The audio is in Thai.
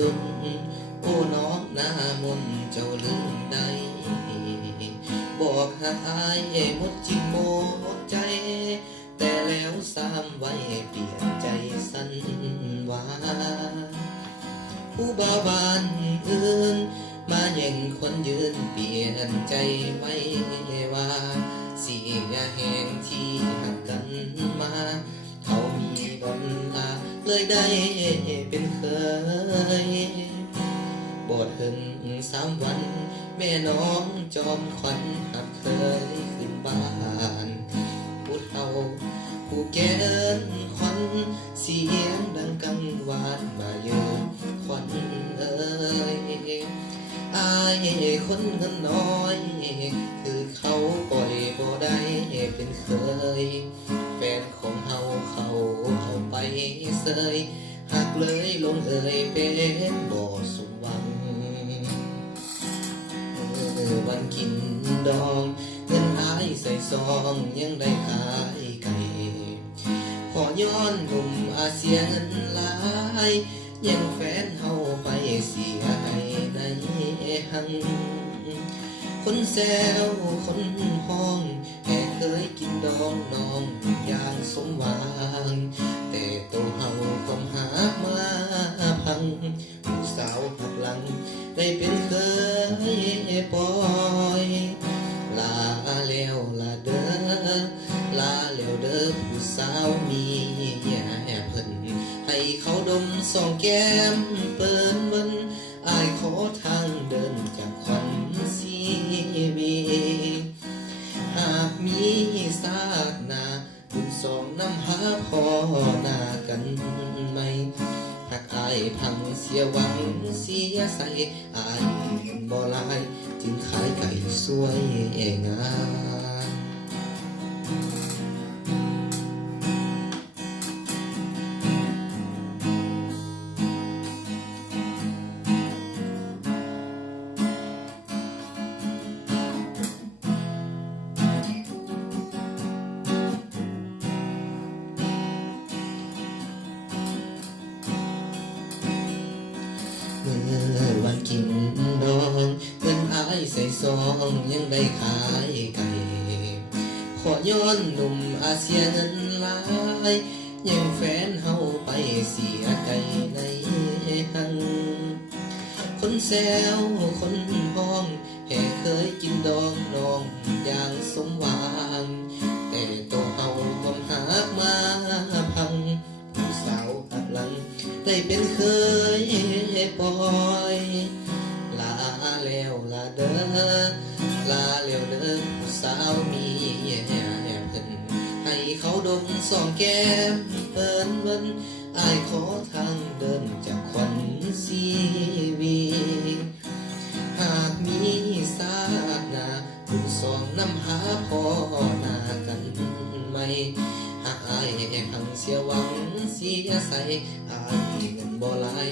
ดนโอ้น้องหน้ามนเจ้าลืมได้บอกหากอายหมดจิตหมดใจแต่แล้วสามไว้เปลี่ยนใจสั่นว่าผู้บ่าวบ้านอื่นมาแย่งคนยืนเปลี่ยนใจไว้ว่าเสียแห่งที่หักกันมาเขามีดอนลาเลยได้เป็นเคยบทถึง3 วันแม่น้องจอมขวัญหักเคยขึ้นบ้านผู้เฒ่าผู้แก่ขวัญเสียงดังกังวานมาเยือนขวัญเอ่ยอายคนเงินน้อยคือเขาปล่อยบ่ได้เป็นเคยแฟนของเฮาเขาเอาไปเสยหักเลยลงเลยเป็นบ่สมหวังวันกินดองเงินอายใส่ซองยังได้ขายไก่ขอย้อนหนุ่มอาเซียเงินหลายยังแฟนเฮาไปเสียให้ในหังคนแซวคนห้องแค่เคยกินดองน้องอย่างสมหวังแต่ตัวเฮาต้องหามาพังผู้สาวหักหลังได้เป็นเคยปล่อยลาแล้วลาเด้อลาแล้วเด้อผู้สาวมีแอบเพิ่นให้เขาดมสองแก้มเปิ้นมันอายขอทางเดินจากขวัญชีวีหากมีศาสนาบุญสองน้ำหาพ่อหน้ากันไหมหากอายพังเสียหวังเสียใสอายบ่ลายจึงขายไก่สวยงามวันกินดองเงินอายใส่ซองยังได้ขายไก่ขอย้อนหนุ่มอาเซียเงินหลายยังแฟนเฮาไปเสียไก่ในหังคนแซวคนห้องแค่เคยกินดองน้องอย่างสมหวังแต่ตัวเฮาความหักมาพังผู้สาวหักหลังได้เป็นเคยปล่อยลาแล้วลาเด้อลาแล้วเด้อผู้สาวมีแอบเพิ่นให้เขาดมสองแก้มเปิ้นมันอายขอทางเดินจากขวัญชีวีหากมีศาสนาบุญสองน้ำหาพ่อหน้ากันไหมหากอายพังเสียหวังเสียใสอายเงินบ่หลาย